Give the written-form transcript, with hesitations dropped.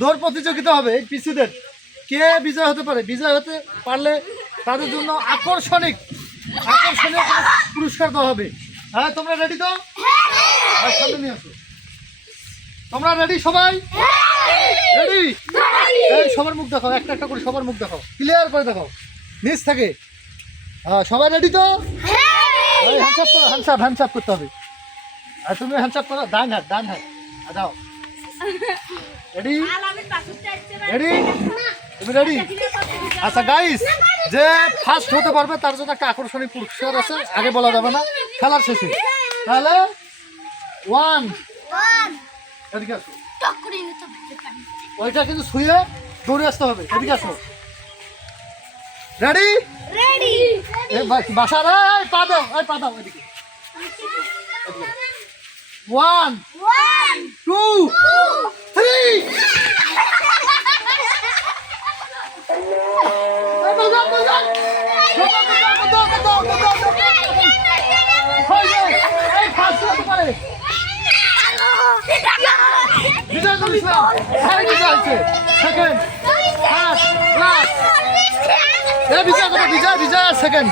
দৌড় প্রতিযোগিতা হবে এই পিসিদের। কে বিজয় হতে পারে? বিজয় হতে পারলে তাদের জন্য আকর্ষণীয় পুরস্কার দেওয়া হবে। হ্যাঁ, তোমরা রেডি তো? হ্যাঁ, সামনে নিয়ে আসো। তোমরা রেডি সবাই? রেডি? এই সবার মুখ দেখাও, একটা একটা করে সবার মুখ দেখাও, ক্লিয়ার করে দেখাও নিচ থেকে। হ্যাঁ, সবাই রেডি তো? হ্যান্ডসাপ করো, হ্যান্ডসাপ করতে হবে। আর তুমি হ্যান্ডসাপ করো, ডান হাত দাও। রেডি? রেডি? তুমি রেডি? আচ্ছা গাইস, যে ফার্স্ট হতে পারবে তার জন্য একটা আকর্ষণীয় পুরস্কার আছে, আগে বলা যাবে না, খেলার শেষে। তাহলে 1 এদিকে আসো। ওইটা কিন্তু ছুঁয়ে দৌড়ে আসতে হবে। এদিকে আসো। রেডি? বাসার পা দাও, এদিকে। 1 2 3 বিজয় সেকেন্ড।